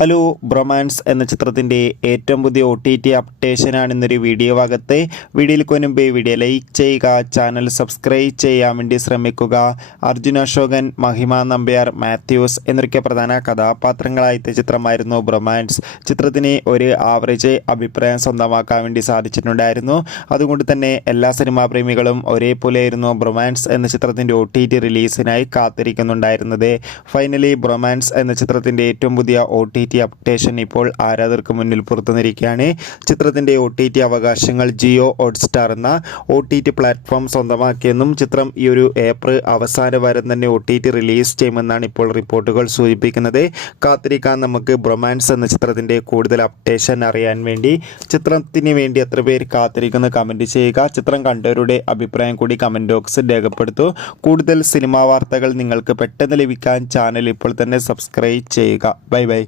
Hello bromance എന്ന ചിത്രത്തിൻ്റെ ഏറ്റവും പുതിയ OTT അപ്ഡേഷനാണ് ഇന്നൊരു വീഡിയോ ഭാഗത്ത്. വീഡിയോയിൽ മുൻപ് വീഡിയോ ലൈക്ക് ചെയ്യുക, ചാനൽ സബ്സ്ക്രൈബ് ചെയ്യാൻ വേണ്ടി ശ്രമിക്കുക. അർജുൻ അശോകൻ, മഹിമ നമ്പ്യാർ, മാത്യൂസ് എന്നൊക്കെ പ്രധാന കഥാപാത്രങ്ങളായ ചിത്രമായിരുന്നു ബ്രൊമാൻസ്. ചിത്രത്തിന് ഒരു ആവറേജ് അഭിപ്രായം സ്വന്തമാക്കാൻ വേണ്ടി സാധിച്ചിട്ടുണ്ടായിരുന്നു. അതുകൊണ്ട് തന്നെ എല്ലാ സിനിമാ പ്രേമികളും ഒരേപോലെയായിരുന്നു ബ്രൊമാൻസ് എന്ന ചിത്രത്തിൻ്റെ OTT റിലീസിനായി കാത്തിരിക്കുന്നുണ്ടായിരുന്നത്. ഫൈനലി ബ്രൊമാൻസ് എന്ന ചിത്രത്തിൻ്റെ ഏറ്റവും പുതിയ OTT അപ്ഡേഷൻ ഇപ്പോൾ ആരാധകർക്ക് മുന്നിൽ പുറത്തുവന്നിരിക്കുകയാണ്. ചിത്രത്തിൻ്റെ OTT അവകാശങ്ങൾ ജിയോ ഹോട്ട്സ്റ്റാർ എന്ന OTT പ്ലാറ്റ്ഫോം സ്വന്തമാക്കിയെന്നും ചിത്രം ഈ ഒരു ഏപ്രിൽ അവസാന വാരം തന്നെ OTT റിലീസ് ചെയ്യുമെന്നാണ് ഇപ്പോൾ റിപ്പോർട്ടുകൾ സൂചിപ്പിക്കുന്നത്. കാത്തിരിക്കാൻ നമുക്ക് ബ്രൊമാൻസ് എന്ന ചിത്രത്തിൻ്റെ കൂടുതൽ അപ്ഡേഷൻ അറിയാൻ വേണ്ടി. ചിത്രത്തിന് വേണ്ടി എത്ര പേര് കാത്തിരിക്കുന്നു കമൻറ്റ് ചെയ്യുക. ചിത്രം കണ്ടവരുടെ അഭിപ്രായം കൂടി കമൻറ്റ് ബോക്സിൽ രേഖപ്പെടുത്തൂ. കൂടുതൽ സിനിമാ വാർത്തകൾ നിങ്ങൾക്ക് പെട്ടെന്ന് ലഭിക്കാൻ ചാനൽ ഇപ്പോൾ തന്നെ സബ്സ്ക്രൈബ് ചെയ്യുക. Bye bye.